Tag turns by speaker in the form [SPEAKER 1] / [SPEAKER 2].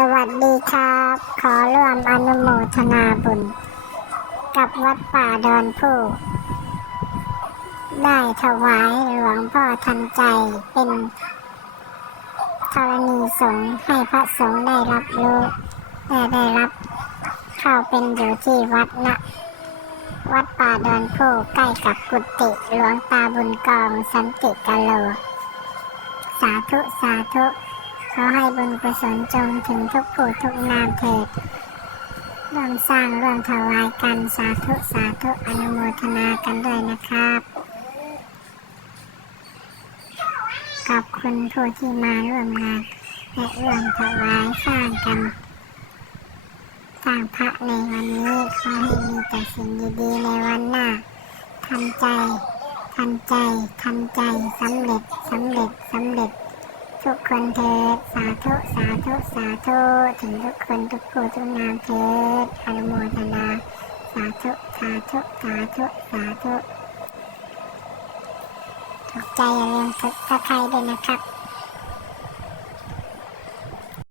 [SPEAKER 1] สวัสดีครับ ขอร่วมอนุโมทนาบุญ กับวัดป่าดอนผู้ได้ถวายหลวงพ่อทันใจเป็นธรณีสงฆ์ให้พระสงฆ์ได้รับรู้และได้รับเข้าเป็นอยู่ที่วัดนะวัดป่าดอนผู้ใกล้กับกุฏิหลวงตาบุญกองสันติกาโล สาธุ สาธุ อให้บุญกุศลจงถึงทุกผู้ทุกนามเถิดร่วมสร้างร่วมถวายกันสาธุสาธุอนุโมทนากันด้วยนะครับ ขอบคุณผู้ที่มาร่วมงานและร่วมถวายสร้างกันสร้างพระในวันนี้ขอให้มีแต่สิ่งดีๆในวันหน้าทันใจทันใจทันใจสำเร็จสำเร็จสำเร็จ ทุกคนเถิดสาธุสาธุสาธุถึงทุกคนทุกผู้ทุกนามเถิดอนุโมทนา สาธุสาธุสาธุสาธุถูกใจอย่าลืมกดซับสไครต์ด้วยนะครับ